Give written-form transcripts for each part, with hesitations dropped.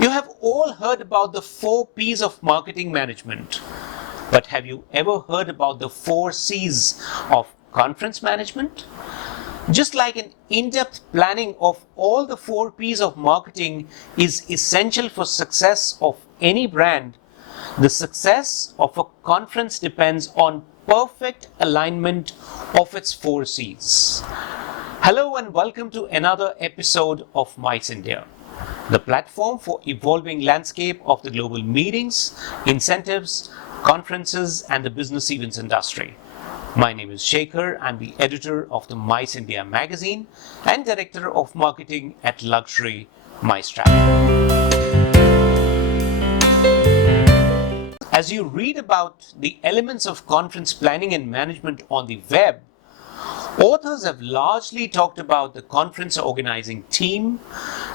You have all heard about the 4 P's of marketing management, but have you ever heard about the 4 C's of conference management? Just like an in-depth planning of all the 4 P's of marketing is essential for success of any brand, the success of a conference depends on perfect alignment of its 4 C's. Hello and welcome to another episode of MICE India, the platform for evolving landscape of the global meetings, incentives, conferences and the business events industry. My name is Shekhar. I'm the editor of the MICE India magazine and director of marketing at Luxury MICE Travel. As you read about the elements of conference planning and management on the web, authors have largely talked about the conference organizing team,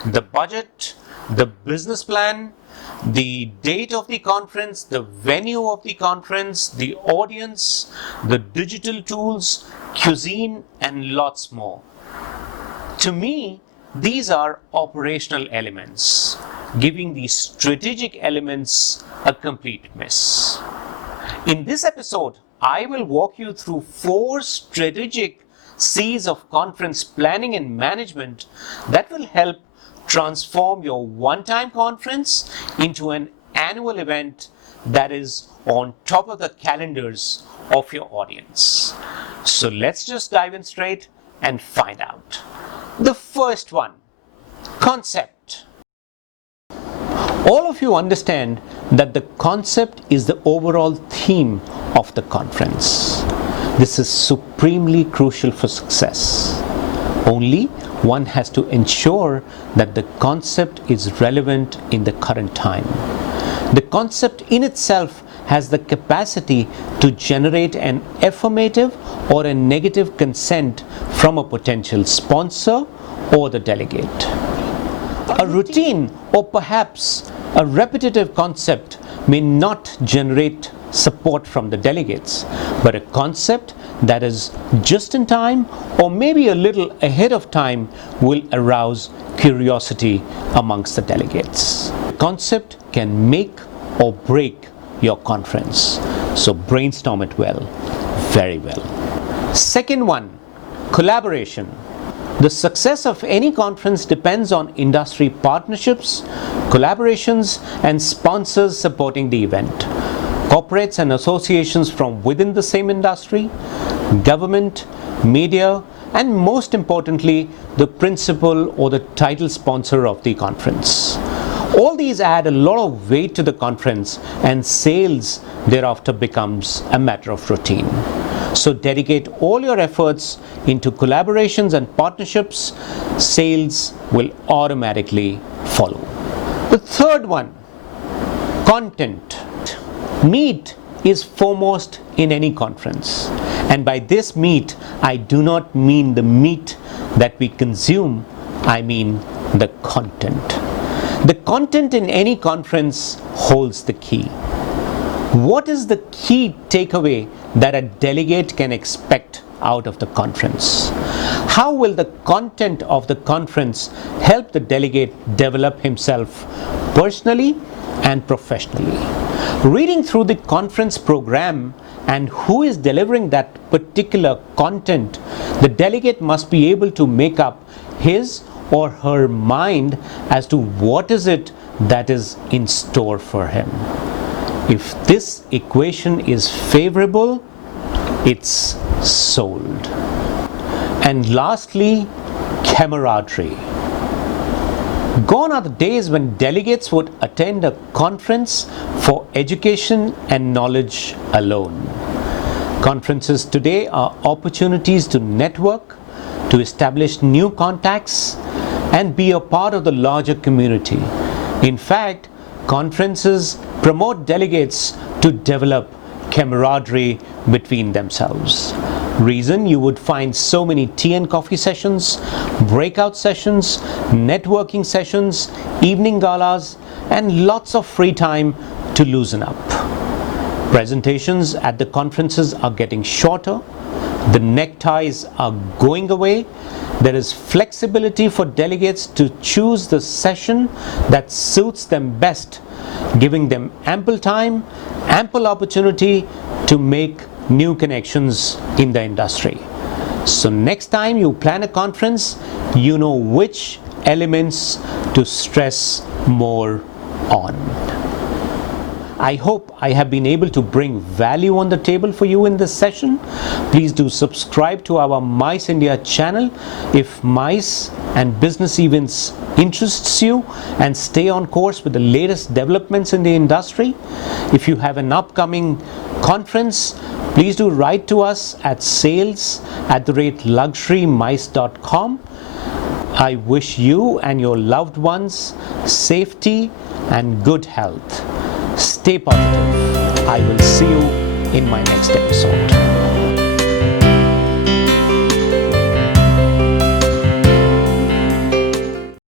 the budget, the business plan, the date of the conference, the venue of the conference, the audience, the digital tools, cuisine, and lots more. To me, these are operational elements, giving the strategic elements a complete miss. In this episode, I will walk you through 4 strategic C's of conference planning and management that will help transform your one-time conference into an annual event that is on top of the calendars of your audience. So let's just dive in straight and find out. The first one, concept. All of you understand that the concept is the overall theme of the conference. This is supremely crucial for success. Only one has to ensure that the concept is relevant in the current time. The concept in itself has the capacity to generate an affirmative or a negative consent from a potential sponsor or the delegate. A routine or perhaps a repetitive concept may not generate support from the delegates, but a concept that is just in time or maybe a little ahead of time will arouse curiosity amongst the delegates. The concept can make or break your conference, so brainstorm it well, very well. Second one, collaboration. The success of any conference depends on industry partnerships, collaborations, and sponsors supporting the event. Corporates and associations from within the same industry, government, media, and most importantly, the principal or the title sponsor of the conference. All these add a lot of weight to the conference, and sales thereafter becomes a matter of routine. So dedicate all your efforts into collaborations and partnerships. Sales will automatically follow. The third one, content. Meat is foremost in any conference. And by this meat, I do not mean the meat that we consume, I mean the content. The content in any conference holds the key. What is the key takeaway that a delegate can expect out of the conference? How will the content of the conference help the delegate develop himself personally and professionally? Reading through the conference program and who is delivering that particular content, the delegate must be able to make up his or her mind as to what is it that is in store for him. If this equation is favorable, it's sold. And lastly, camaraderie. Gone are the days when delegates would attend a conference for education and knowledge alone. Conferences today are opportunities to network, to establish new contacts, and be a part of the larger community. In fact, conferences promote delegates to develop camaraderie between themselves. Reason you would find so many tea and coffee sessions, breakout sessions, networking sessions, evening galas, and lots of free time to loosen up. Presentations at the conferences are getting shorter, the neckties are going away, There is flexibility for delegates to choose the session that suits them best, giving them ample time, ample opportunity to make new connections in the industry. So next time you plan a conference, you know which elements to stress more on. I hope I have been able to bring value on the table for you in this session. Please do subscribe to our MICE India channel if MICE and business events interests you, and stay on course with the latest developments in the industry. If you have an upcoming conference, please do write to us at sales@luxurymice.com. I wish you and your loved ones safety and good health. Stay positive. I will see you in my next episode.